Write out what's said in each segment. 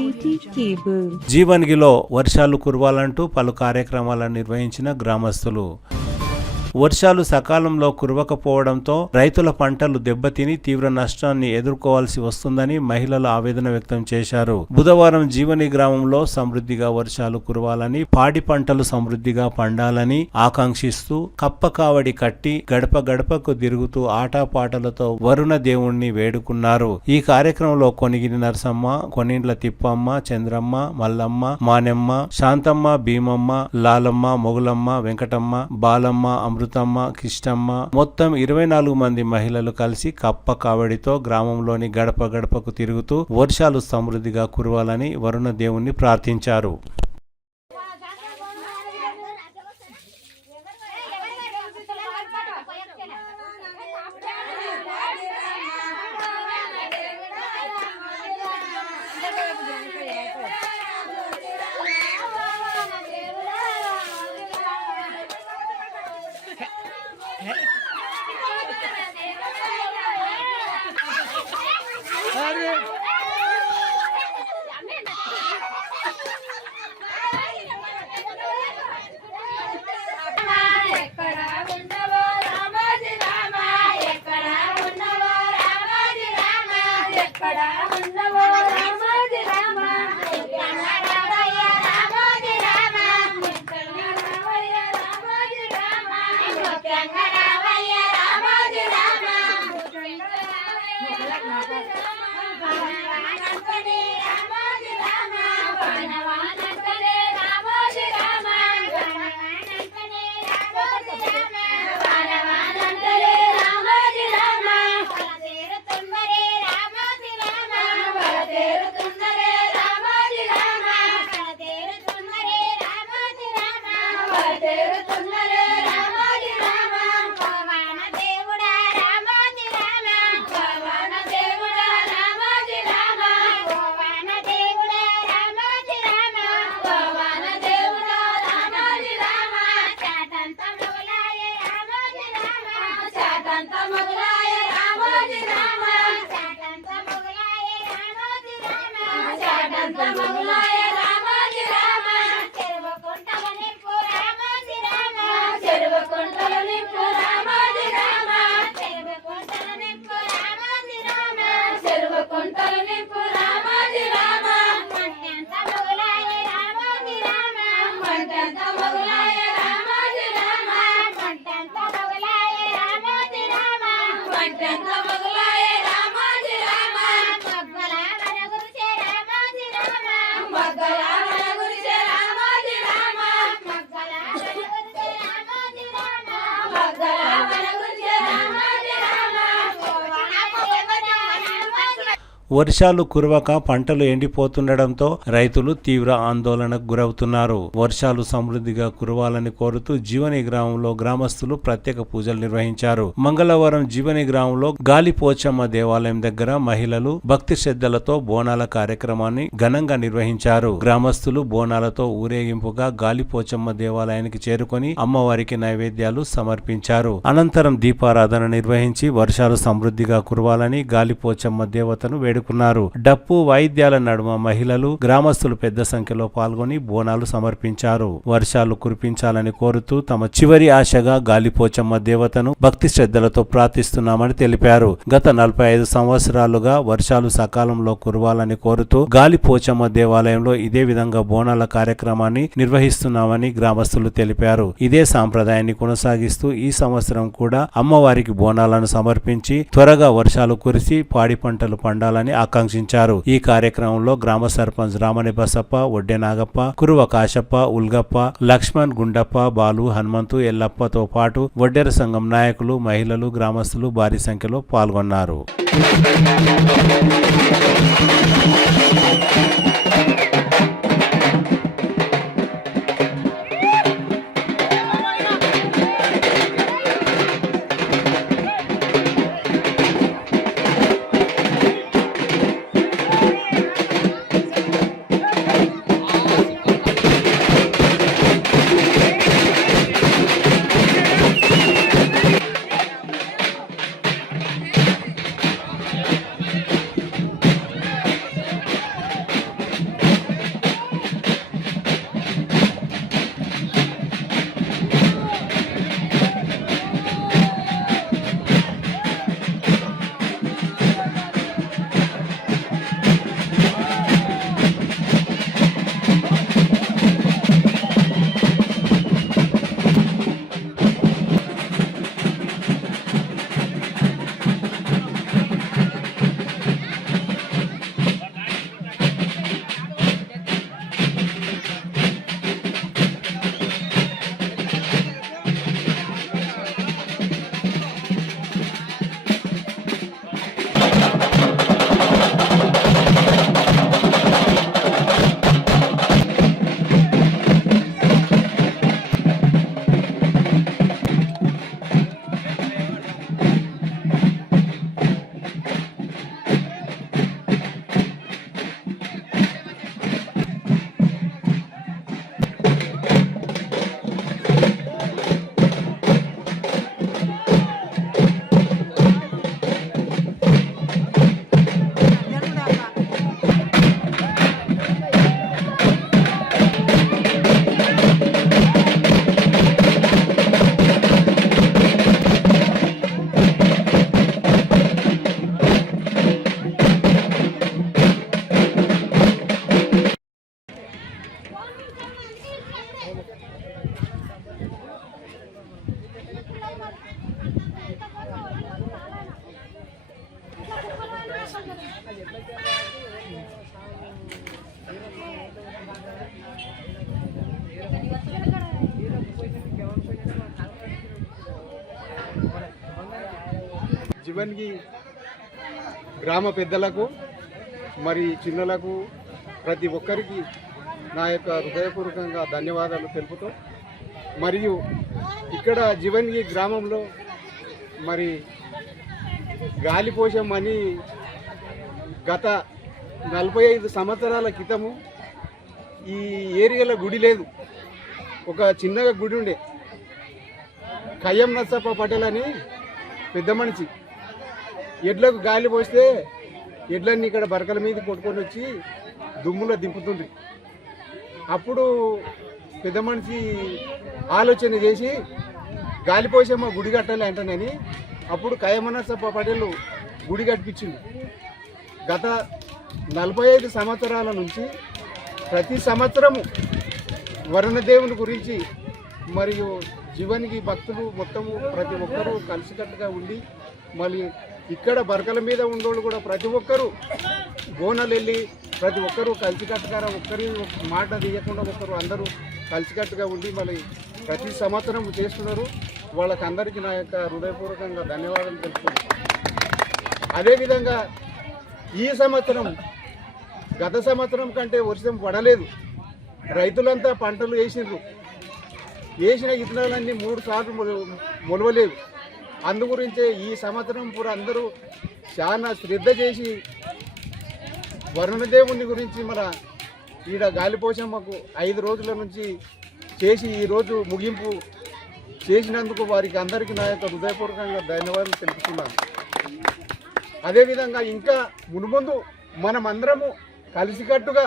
City cable. జీవన్గిలో వర్షాలు కురవాలంటూ పలు కార్యక్రమాలను నిర్వహించిన గ్రామస్తులు. వర్షాలు సకాలంలో కురవకపోవడంతో రైతుల పంటలు దెబ్బతిని తీవ్ర నష్టాన్ని ఎదుర్కోవాల్సి వస్తుందని మహిళలు ఆవేదన వ్యక్తం చేశారు. బుధవారం జీవని గ్రామంలో సమృద్ధిగా వర్షాలు కురవాలని, పాడి పంటలు సమృద్ధిగా పండాలని ఆకాంక్షిస్తూ కప్ప కావడి కట్టి గడప గడపకు తిరుగుతూ ఆటపాటలతో వరుణ దేవుణ్ణి వేడుకున్నారు. ఈ కార్యక్రమంలో కొనిగిరి నరసమ్మ, కొనిండ్ల తిప్పమ్మ, చంద్రమ్మ, మల్లమ్మ, మానెమ్మ, శాంతమ్మ, భీమమ్మ, లాలమ్మ, మొగులమ్మ, వెంకటమ్మ, బాలమ్మ, అమృతమ్మ, కిష్టమ్మ మొత్తం 24 మంది మహిళలు కలిసి కప్ప కావడితో గ్రామంలోని గడప గడపకు తిరుగుతూ వర్షాలు సమృద్ధిగా కురవాలని వరుణ దేవుణ్ణి ప్రార్థించారు. వర్షాలు కురవక పంటలు ఎండిపోతుండటంతో రైతులు తీవ్ర ఆందోళనకు గురవుతున్నారు. వర్షాలు సమృద్ధిగా కురవాలని కోరుతూ జీవని గ్రామంలో గ్రామస్తులు ప్రత్యేక పూజలు నిర్వహించారు. మంగళవారం జీవని గ్రామంలో గాలిపోచమ్మ దేవాలయం దగ్గర మహిళలు భక్తి శ్రద్ధలతో బోనాల కార్యక్రమాన్ని ఘనంగా నిర్వహించారు. గ్రామస్తులు బోనాలతో ఊరేగింపుగా గాలిపోచమ్మ దేవాలయానికి చేరుకొని అమ్మవారికి నైవేద్యాలు సమర్పించారు. అనంతరం దీపారాధన నిర్వహించి వర్షాలు సమృద్ధిగా కురవాలని గాలిపోచమ్మ దేవతను వేడుకున్నారు. డప్పు వాయిద్యాల నడుమ మహిళలు, గ్రామస్తులు పెద్ద సంఖ్యలో పాల్గొని బోనాలు సమర్పించారు. వర్షాలు కురిపించాలని కోరుతూ తమ చివరి ఆశగా గాలిపోచమ్మ దేవతను భక్తి శ్రద్ధలతో ప్రార్థిస్తున్నామని తెలిపారు. గత 45 సంవత్సరాలుగా వర్షాలు సకాలంలో కురవాలని కోరుతూ గాలిపోచమ్మ దేవాలయంలో ఇదే విధంగా బోనాల కార్యక్రమాన్ని నిర్వహిస్తున్నామని గ్రామస్తులు తెలిపారు. ఇదే సాంప్రదాయాన్ని కొనసాగిస్తూ ఈ సంవత్సరం కూడా అమ్మవారికి బోనాలను సమర్పించి త్వరగా వర్షాలు కురిసి పాడి పంటలు పండాలని ఆకాంక్షించారు. ఈ కార్యక్రమంలో గ్రామ సర్పంచ్ రామని బసప్ప, ఒడ్డె నాగప్ప, కురువ కాశప్ప, ఉల్గప్ప, లక్ష్మణ్, గుండప్ప, బాలు, హనుమంతు, ఎల్లప్పతో పాటు వడ్డెర సంఘం నాయకులు, మహిళలు, గ్రామస్తులు భారీ సంఖ్యలో పాల్గొన్నారు. జీవన్కి గ్రామ పెద్దలకు మరి చిన్నలకు ప్రతి ఒక్కరికి నా యొక్క హృదయపూర్వకంగా ధన్యవాదాలు తెలుపుతూ, మరియు ఇక్కడ జీవన్గి గ్రామంలో మరి గాలిపోషం అని గత 45 సంవత్సరాల క్రితము ఈ ఏరియాలో గుడి లేదు, ఒక చిన్నగా గుడి ఉండే. ఖయ్యం నర్సప్ప పటేల్ అని పెద్ద మనిషి ఎడ్లకు గాలి పోస్తే ఎడ్లన్నీ ఇక్కడ బరకల మీద కొట్టుకొని వచ్చి దుమ్ములో దింపుతుంది. అప్పుడు పెద్ద మనిషి ఆలోచన చేసి గాలిపోసమ్మ గుడి కట్టాలి అంటానని అప్పుడు ఖయ్యం నర్సప్ప పటేల్ గుడి కట్టించింది. గత 45 సంవత్సరాల నుంచి ప్రతి సంవత్సరము వరుణదేవుని గురించి మరియు జీవన్కి భక్తులు మొత్తము ప్రతి ఒక్కరూ కలిసికట్టుగా ఉండి, మళ్ళీ ఇక్కడ బరకల మీద ఉండేవాళ్ళు కూడా ప్రతి ఒక్కరూ బోనాలు వెళ్ళి ప్రతి ఒక్కరూ కలిసికట్టుగా ఒక్కరి మాట తీయకుండా ఒక్కరు అందరూ కలిసికట్టుగా ఉండి మళ్ళీ ప్రతి సంవత్సరం చేస్తున్నారు. వాళ్ళకి అందరికీ నా యొక్క హృదయపూర్వకంగా ధన్యవాదాలు తెలుపుతున్నాను. అదేవిధంగా ఈ సంవత్సరం గత సంవత్సరం కంటే వర్షం పడలేదు. రైతులంతా పంటలు వేసిన విత్తనాలన్నీ 3 సార్లు మొలవలేవు. అందుగురించే ఈ సంవత్సరం పూరా అందరూ చాలా శ్రద్ధ చేసి వరుణదేవుని గురించి మన ఈడ గాలిపోషమ్మకు 5 రోజుల నుంచి చేసి ఈరోజు ముగింపు చేసినందుకు వారికి అందరికీ నా యొక్క హృదయపూర్వకంగా ధన్యవాదాలు తెలుపుతున్నాను. అదేవిధంగా ఇంకా మునుముందు మనం అందరము కలిసికట్టుగా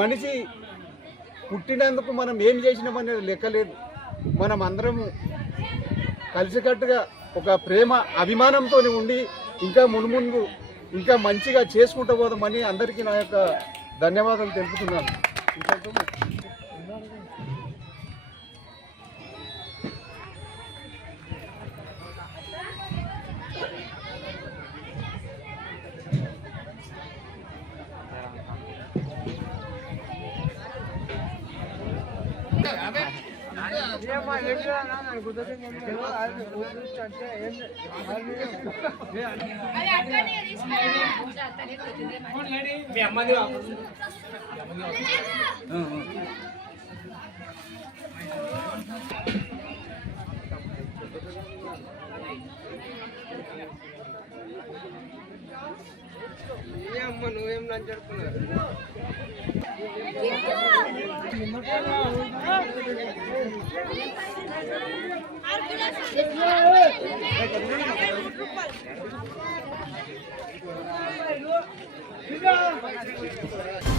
మనిషి పుట్టినందుకు మనం ఏం చేసినామనేది లెక్కలేదు. మనం అందరము కలిసికట్టుగా ఒక ప్రేమ అభిమానంతో ఉండి ఇంకా మునుముందు ఇంకా మంచిగా చేసుకుంటూ పోదామని అందరికీ నా యొక్క ధన్యవాదాలు తెలుపుతున్నాను. నువ్వేం లంచ్ జరుపుకున్నారు? Viva!